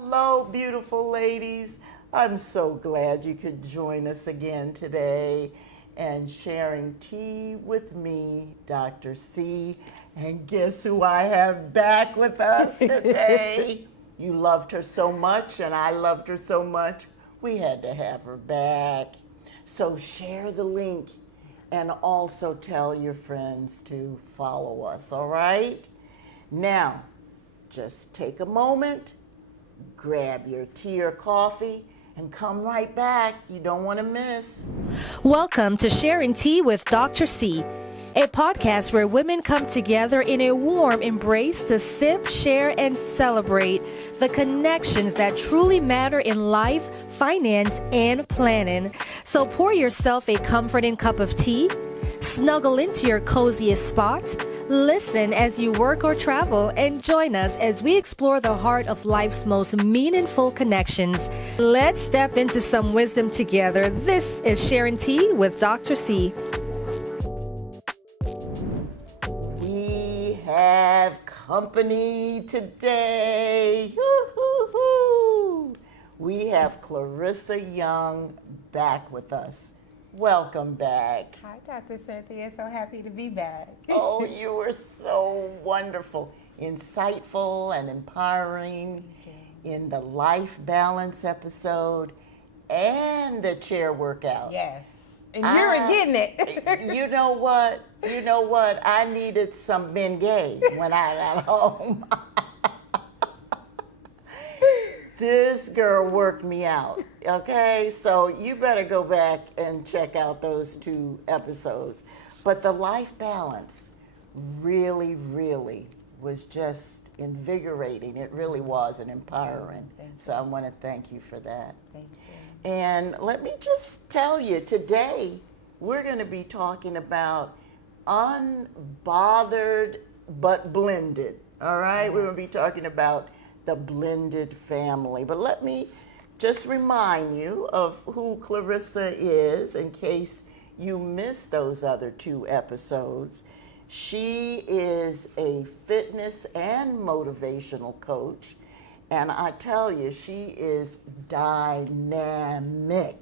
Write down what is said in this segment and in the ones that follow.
Hello, beautiful ladies. I'm so glad you could join us again today and sharing tea with me, Dr. C. And guess who I have back with us today? You loved her so much, and I loved her so much, we had to have her back. So share the link and also tell your friends to follow us, all right? Now, just take a moment, grab your tea or coffee, and come right back. You don't want to miss. Welcome to Sharing Tea with Dr. C, a podcast where women come together in a warm embrace to sip, share, and celebrate the connections that truly matter in life, finance, and planning. So pour yourself a comforting cup of tea, snuggle into your coziest spot, listen as you work or travel, and join us as we explore the heart of life's most meaningful connections. Let's step into some wisdom together. This is Sharing Tea with Dr. C. We have company today. Woo-hoo-hoo. We have Clarissa Young back with us. Welcome back. Hi, Dr. Cynthia. So happy to be back. Oh, you were so wonderful, insightful and empowering in the life balance episode and the chair workout. Yes. And you were getting it. You know what? I needed some Bengay when I got home. This girl worked me out, okay? So you better go back and check out those two episodes. But the life balance really, really was just invigorating. It really was, and empowering. So I want to thank you for that. Thank you. And let me just tell you, today we're going to be talking about unbothered but blended, all right? Yes. We're going to be talking about the blended family. But let me just remind you of who Clarissa is in case you missed those other two episodes. She is a fitness and motivational coach, and I tell you, she is dynamic.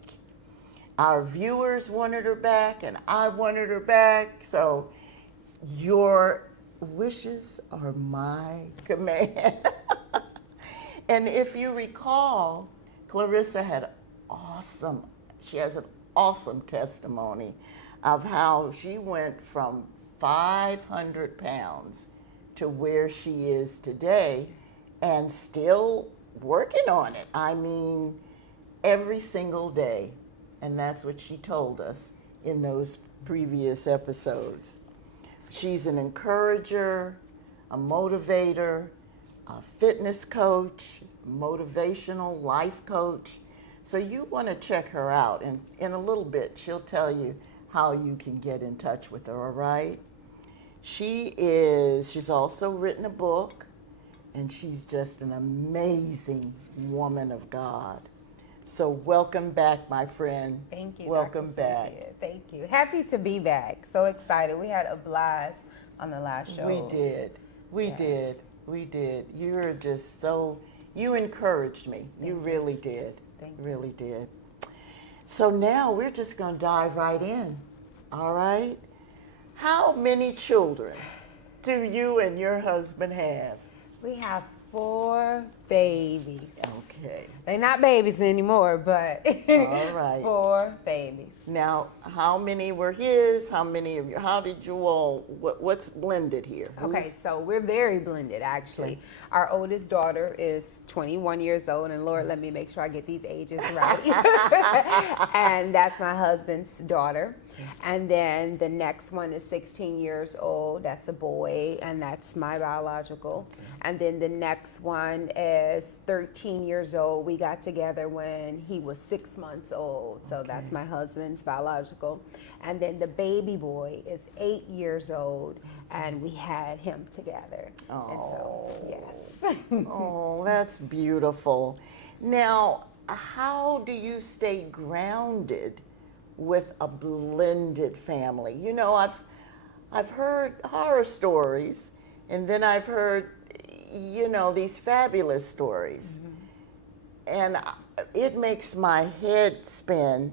Our viewers wanted her back, and I wanted her back, so your wishes are my command. And if you recall, Clarissa had she has an awesome testimony of how she went from 500 pounds to where she is today and still working on it. I mean, every single day. And that's what she told us in those previous episodes. She's an encourager, a motivator, a fitness coach, motivational life coach. So you want to check her out, and in a little bit she'll tell you how you can get in touch with her, all right? She's also written a book, and she's just an amazing woman of God. So welcome back, my friend. Thank you. Welcome Dr. back. Cynthia. Thank you. Happy to be back. So excited. We had a blast on the last show. We did. We did. You were just you encouraged me. You really did. Thank you. Really did. So now we're just going to dive right in. All right? How many children do you and your husband have? We have 4 babies. Okay. They're not babies anymore, but All right. 4 babies. Now, how many were his? How many of you? How did you all? What's blended here? Okay, so we're very blended, actually. Okay. Our oldest daughter is 21 years old, and Lord, let me make sure I get these ages right. And that's my husband's daughter. And then the next one is 16 years old. That's a boy, and that's my biological. And then the next one is 13 years old. We got together when he was 6 months old. So that's my husband's biological. And then the baby boy is 8 years old, and we had him together. Oh. And so, yes. Oh, that's beautiful. Now, how do you stay grounded with a blended family? You know, I've heard horror stories, and then I've heard, you know, these fabulous stories. and it makes my head spin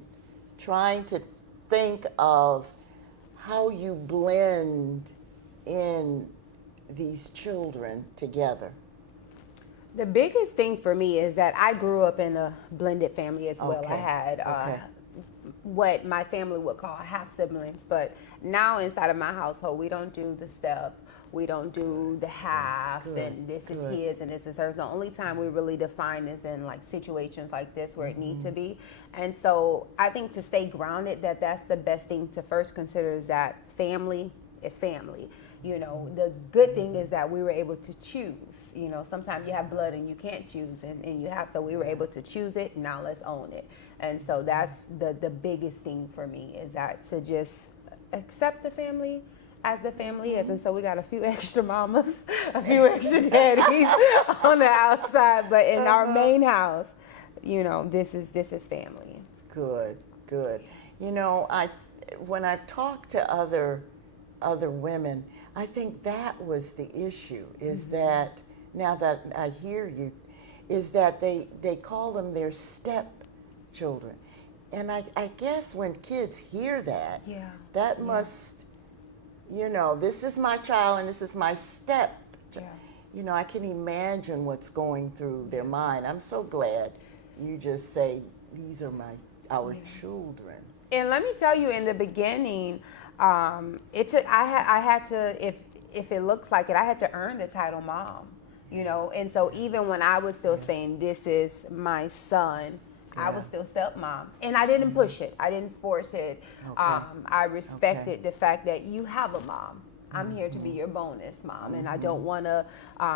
trying to think of how you blend in these children together. The biggest thing for me is that I grew up in a blended family as well. Okay. I had Okay. what my family would call half siblings, but now inside of my household, we don't do the step. We don't do the half, Good, and this is good. his and this is hers. The only time we really define is in like situations like this where it needs to be. And so I think to stay grounded, that's the best thing to first consider, is that family is family. You know, the good thing is that we were able to choose. You know, sometimes you have blood and you can't choose, and you have, so we were able to choose it. Now let's own it. And so that's the biggest thing for me, is that to just accept the family as the family is. And so we got a few extra mamas, a few extra daddies on the outside, but in our main house, you know, this is family. Good, good. You know, when I've talked to other women, I think that was the issue, is that, now that I hear you, is that they call them their stepchildren. And I guess when kids hear that, that must, you know, this is my child and this is my step. You know, I can imagine what's going through their mind. I'm so glad you just say, these are our children. And let me tell you, in the beginning, it took, I had to, if it looks like it, I had to earn the title mom, you know. And so even when I was still saying, this is my son, I was still stepmom. And I didn't push it. I didn't force it. I respected the fact that you have a mom. I'm here to be your bonus mom, and I don't want to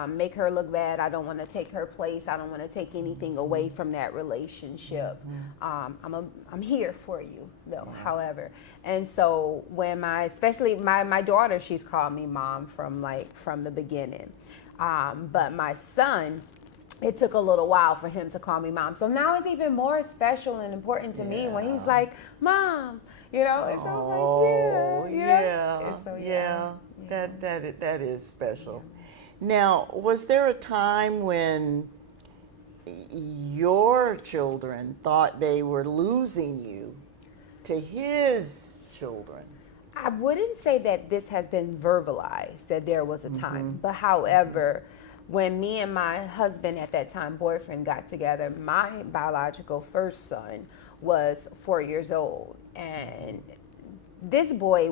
make her look bad. I don't want to take her place. I don't want to take anything away from that relationship. I'm here for you, though, however. And so when especially my daughter, she's called me mom from the beginning. But my son, it took a little while for him to call me mom. So now it's even more special and important to me when he's like, Mom, you know. And so I'm like, yeah. That is special. Now, was there a time when your children thought they were losing you to his children? I wouldn't say that this has been verbalized, that there was a time. But however, when me and my husband at that time, boyfriend, got together, my biological first son was 4 years old. And this boy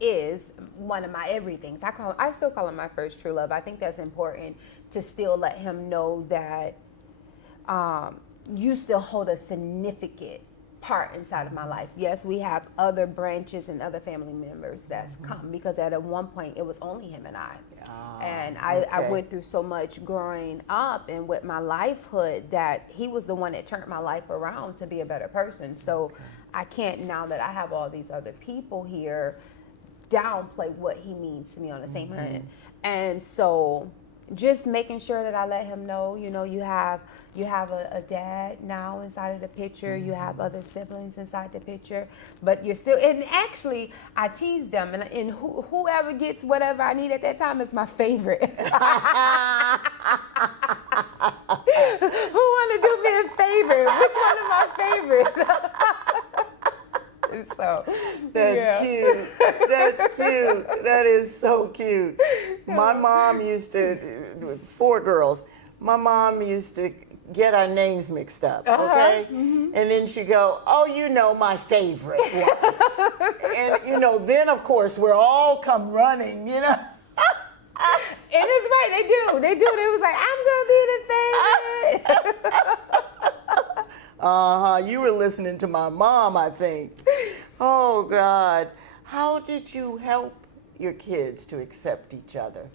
is one of my everythings. I still call him my first true love. I think that's important to still let him know that you still hold a significant part inside of my life. Yes, we have other branches and other family members that's come, because at one point it was only him and I. And I went through so much growing up and with my lifehood that he was the one that turned my life around to be a better person. So I can't, now that I have all these other people here, downplay what he means to me on the same hand. And so just making sure that I let him know, you know, you have a dad now inside of the picture, you have other siblings inside the picture, but you're still, and actually I tease them, and whoever gets whatever I need at that time is my favorite. Who want to do me a favor? Which one of my favorites? So, that's cute. That's cute. That is so cute. My mom used to, 4 girls, my mom used to get our names mixed up, okay? And then she'd go, oh, you know, my favorite one. And, you know, then, of course, we're all come running, you know? And it's right, they do. They was like, I'm going to be the favorite. You were listening to my mom, I think. Oh, God. How did you help your kids to accept each other?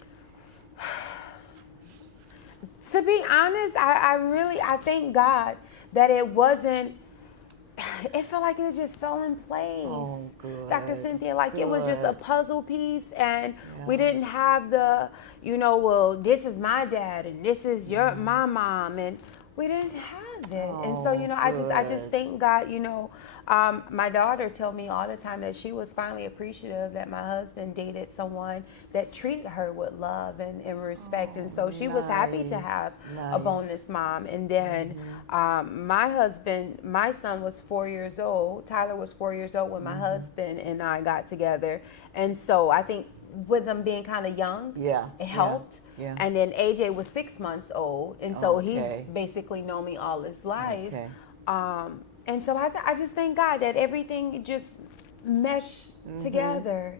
To be honest, I thank God that it wasn't, it felt like it just fell in place. Oh, good. Dr. Cynthia, like it was just a puzzle piece, and we didn't have the, you know, well, this is my dad and this is my mom, and We didn't have it. And so, I just thank God, my daughter told me all the time that she was finally appreciative that my husband dated someone that treated her with love and respect. And so she was happy to have a bonus mom. And then my son was 4 years old. Tyler was 4 years old when my husband and I got together. And so I think with them being kind of young, it helped. Yeah. And then AJ was 6 months old, and so he's basically known me all his life. And so I just thank God that everything just meshed together,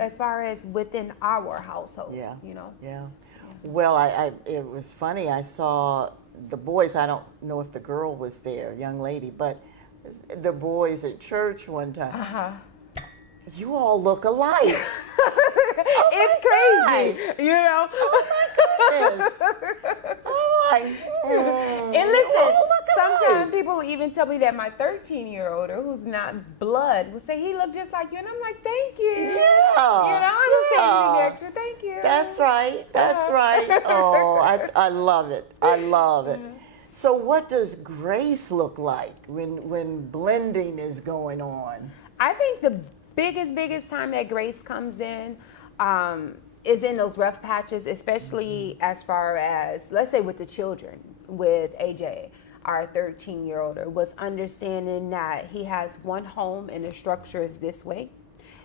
as far as within our household. Yeah. Well, it was funny. I saw the boys. I don't know if the girl was there, young lady, but the boys at church one time. You all look alike. It's crazy, Oh my goodness. I'm like, and listen, sometimes people even tell me that my 13-year-old, who's not blood, will say he looked just like you, and I'm like, thank you. Yeah. I didn't say anything extra. Thank you. That's right. That's right. Oh, I love it. I love it. So, what does grace look like when blending is going on? I think the biggest time that grace comes in is in those rough patches, especially as far as, let's say, with the children, with AJ, our 13-year-old, was understanding that he has one home and the structure is this way,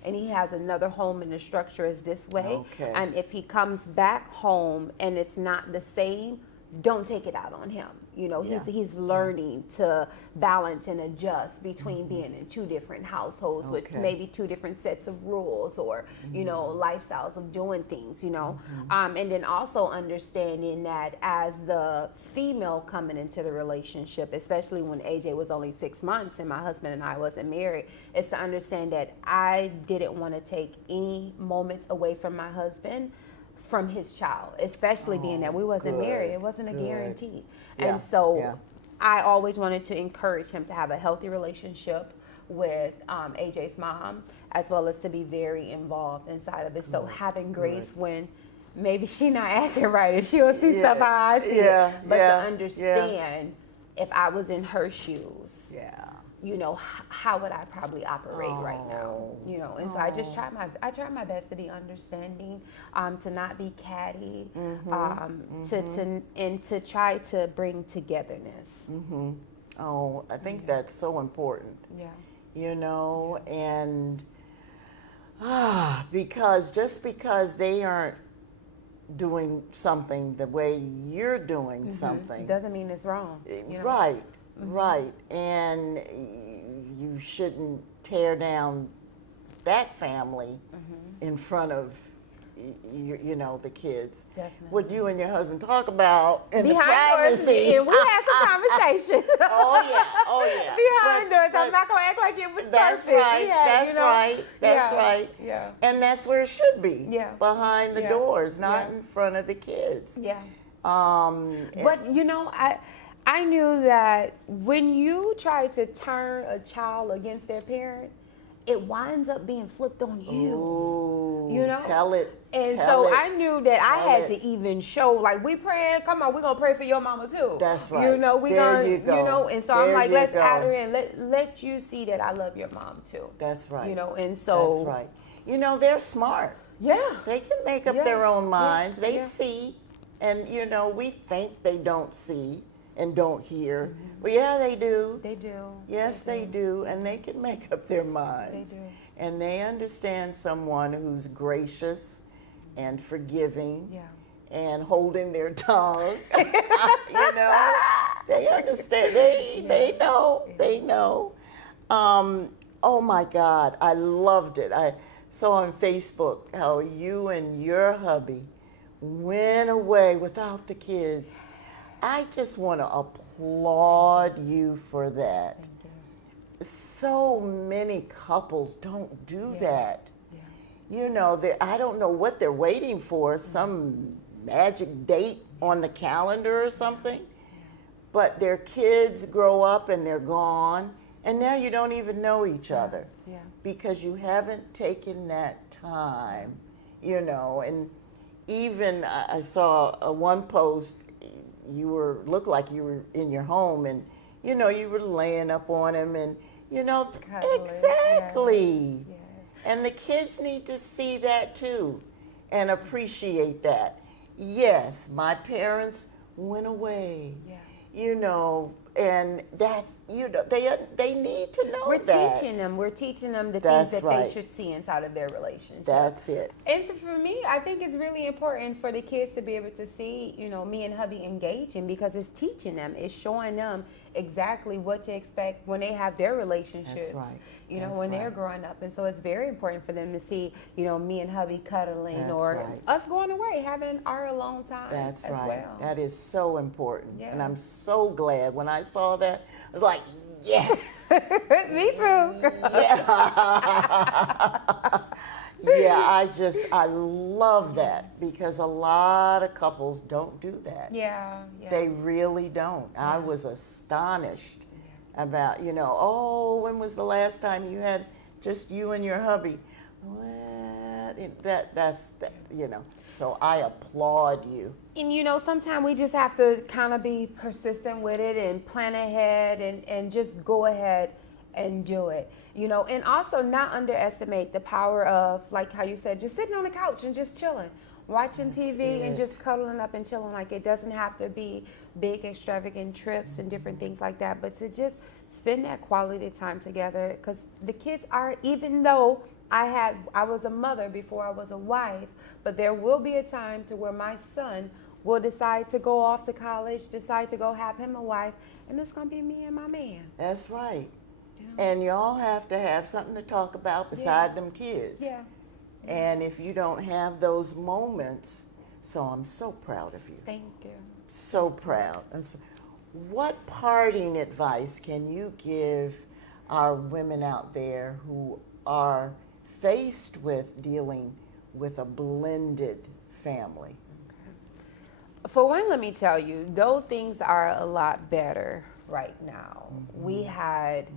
and he has another home and the structure is this way. And if he comes back home and it's not the same, don't take it out on him. He's learning to balance and adjust between being in two different households with maybe two different sets of rules or, lifestyles of doing things, and then also understanding that as the female coming into the relationship, especially when AJ was only 6 months and my husband and I wasn't married, is to understand that I didn't want to take any moments away from my husband from his child, especially being that we wasn't married. It wasn't a guarantee. And so I always wanted to encourage him to have a healthy relationship with AJ's mom, as well as to be very involved inside of it. So having grace when maybe she not acting right and she'll see stuff how I see it, but to understand if I was in her shoes, how would I probably operate right now? And so I just try my best to be understanding, to not be catty, to try to bring togetherness. Oh, I think that's so important. And because they aren't doing something the way you're doing something doesn't mean it's wrong. Right. And you shouldn't tear down that family in front of the kids. Definitely. What you and your husband talk about in the Behind privacy. doors, and we had some conversation. Oh yeah. Behind doors, I'm not gonna act like it was That's perfect. right. That's right. Yeah. And that's where it should be. Yeah. Behind the doors, not in front of the kids. Yeah. But I knew that when you try to turn a child against their parent, it winds up being flipped on you. Ooh, Tell it. And so I knew that I had to even show, like, we praying, come on, we're going to pray for your mama too. That's right. We going you go. And so I'm like, let's add her in. Let you see that I love your mom too. That's right. And so. That's right. They're smart. Yeah. They can make up their own minds. They see. And, we think they don't see and don't hear. Well, yeah, they do. They do. Yes, they do. And they can make up their minds. They do. And they understand someone who's gracious and forgiving and holding their tongue. They understand. They know. They know. Oh my God, I loved it. I saw on Facebook how you and your hubby went away without the kids. I just want to applaud you for that. Thank you. So many couples don't do that. Yeah. I don't know what they're waiting for, some magic date on the calendar or something, but their kids grow up and they're gone, and now you don't even know each other because you haven't taken that time, and even I saw one post, you were looked like you were in your home, and you know, you were laying up on him, and you know, Cuddling, exactly. yes. And the kids need to see that too, and appreciate that. Yes, my parents went away. Yeah. You know, and that's, you know, they need to know We're that. We're teaching them the That's things that right. they should see inside of their relationship. That's it. And so for me, I think it's really important for the kids to be able to see, you know, me and hubby engaging, because it's teaching them, it's showing them exactly what to expect when they have their relationships. That's right. You know, That's when they're right. growing up. And so it's very important for them to see, you know, me and hubby cuddling, That's or right. us going away, having our alone time That's as right. well. That is so important. Yeah. And I'm so glad when I saw that. I was like, yes. Me too. Yeah, I love that, because a lot of couples don't do that. Yeah. They really don't. I was astonished about, you know, oh, when was the last time you had just you and your hubby? What? That's you know, so I applaud you. And you know, sometimes we just have to kind of be persistent with it and plan ahead and just go ahead and do it. You know, and also not underestimate the power of, like how you said, just sitting on the couch and just chilling, watching TV and just cuddling up and chilling. Like, it doesn't have to be big extravagant trips and different things like that, but to just spend that quality time together. Because the kids are, even though I was a mother before I was a wife, but there will be a time to where my son will decide to go off to college, decide to go have him a wife, and it's gonna be me and my man. That's right. And y'all have to have something to talk about beside them kids. Yeah. And if you don't have those moments, so I'm so proud of you. Thank you. So proud. What parting advice can you give our women out there who are faced with dealing with a blended family? For one, let me tell you, though things are a lot better right now, we had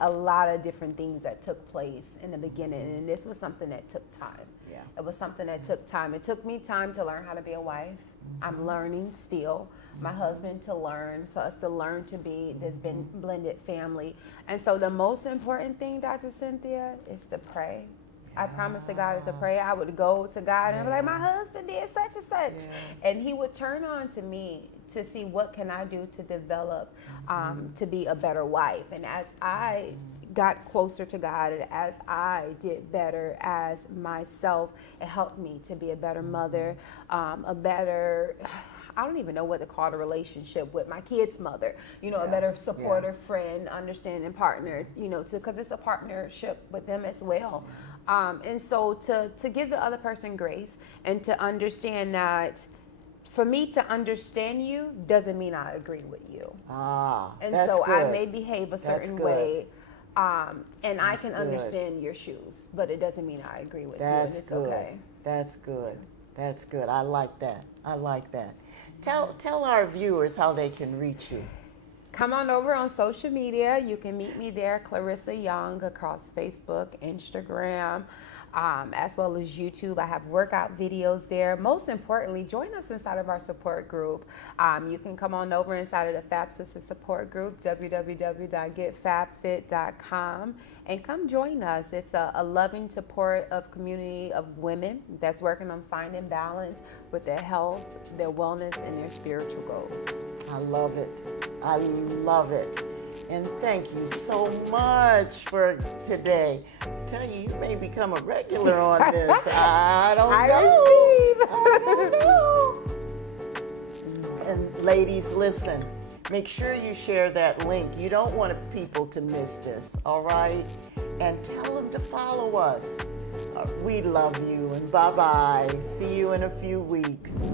a lot of different things that took place in the beginning, and this was something that took time. Yeah. It was something that took time. It took me time to learn how to be a wife. I'm learning still. My husband to learn, for us to learn to be this blended family. And so the most important thing, Dr. Cynthia, is to pray. I promised to God to pray. I would go to God and be like, my husband did such and such. And he would turn on to me to see what can I do to develop, to be a better wife. And as I got closer to God, and as I did better as myself, it helped me to be a better mother, a better, I don't even know what to call the relationship with my kid's mother, you know, a better supporter, friend, understanding partner, you know, because it's a partnership with them as well. And so to give the other person grace and to understand that for me to understand you doesn't mean I agree with you. And that's so good. I may behave a certain way, and I can understand your shoes, but it doesn't mean I agree with you. And it's good. okay. That's good. That's good. I like that. I like that. Tell our viewers how they can reach you. Come on over on social media. You can meet me there, Clarissa Young, across Facebook, Instagram, as well as YouTube. I have workout videos there. Most importantly, join us inside of our support group. You can come on over inside of the Fab Sister support group, www.getfabfit.com, and come join us. It's a loving support of community of women that's working on finding balance with their health, their wellness, and their spiritual goals. I love it. I love it. And thank you so much for today. I tell you, you may become a regular on this. I don't know. And ladies, listen. Make sure you share that link. You don't want people to miss this, all right? And tell them to follow us. We love you, and bye-bye. See you in a few weeks.